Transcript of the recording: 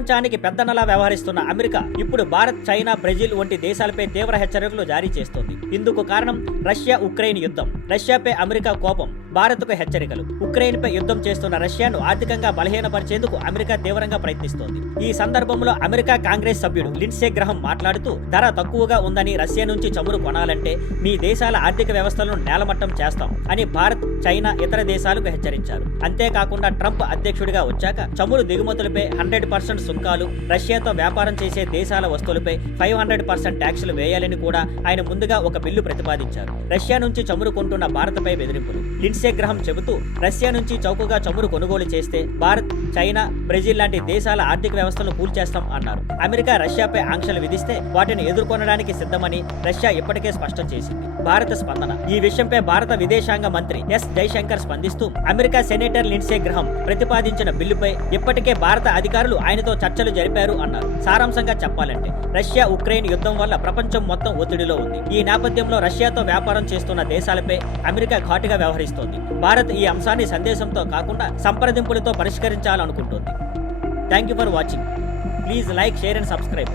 ప్రపంచానికి పెద్దనలా వ్యవహరిస్తున్న అమెరికా ఇప్పుడు భారత్, చైనా, బ్రెజిల్ వంటి దేశాలపై తీవ్ర హెచ్చరికలు జారీ చేస్తోంది. ఇందుకు కారణం రష్యా ఉక్రెయిన్ యుద్ధం. రష్యాపై అమెరికా కోపం, భారత్కు హెచ్చరికలు. ఉక్రెయిన్పై యుద్ధం చేస్తున్న రష్యాను ఆర్థికంగా బలహీనపరిచేందుకు అమెరికా తీవ్రంగా ప్రయత్నిస్తోంది. ఈ సందర్భంలో అమెరికా కాంగ్రెస్ సభ్యుడు లిండ్సే గ్రహం మాట్లాడుతూ, ధర తక్కువగా ఉందని రష్యా నుంచి చమురు కొనాలంటే మీ దేశాల ఆర్థిక వ్యవస్థలను నేలమట్టం చేస్తాం అని భారత్, చైనా, ఇతర దేశాలకు హెచ్చరించారు. అంతేకాకుండా ట్రంప్ అధ్యక్షుడిగా వచ్చాక చమురు దిగుమతులపై 100% సుంకాలు, రష్యాతో వ్యాపారం చేసే దేశాల వస్తువులపై 500% ట్యాక్సులు వేయాలని కూడా ఆయన ముందుగా ఒక బిల్లు ప్రతిపాదించారు. రష్యా నుంచి చమురు కొంటున్న భారత్పై బెదిరింపులు. లిండ్సే గ్రహం చెబుతూ, రష్యా నుంచి చౌకగా చమురు కొనుగోలు చేస్తే భారత్, చైనా, బ్రెజిల్ లాంటి దేశాల ఆర్థిక వ్యవస్థలను కూల్చేస్తాం అన్నారు. అమెరికా రష్యాపై ఆంక్షలు విధిస్తే వాటిని ఎదుర్కొనడానికి సిద్ధమని రష్యా ఇప్పటికే స్పష్టం చేసింది. భారత స్పందన. ఈ విషయంపై భారత విదేశాంగ మంత్రి ఎస్ జైశంకర్ స్పందిస్తూ, అమెరికా సెనేటర్ లిండ్సే గ్రహం ప్రతిపాదించిన బిల్లుపై ఇప్పటికే భారత అధికారులు ఆయనతో చర్చలు జరిపారు అన్నారు. సారాంశంగా చెప్పాలంటే రష్యా ఉక్రెయిన్ యుద్ధం వల్ల ప్రపంచం మొత్తం ఒత్తిడిలో ఉంది. ఈ నేపథ్యంలో రష్యాతో వ్యాపారం చేస్తున్న దేశాలపై అమెరికా ఘాటుగా వ్యవహరిస్తోంది. భారత్ ఈ అంశాన్ని సందేశంతో కాకుండా సంప్రదింపులతో పరిష్కరించాలనుకుంటోంది. Thank you for watching. Please like, share and subscribe.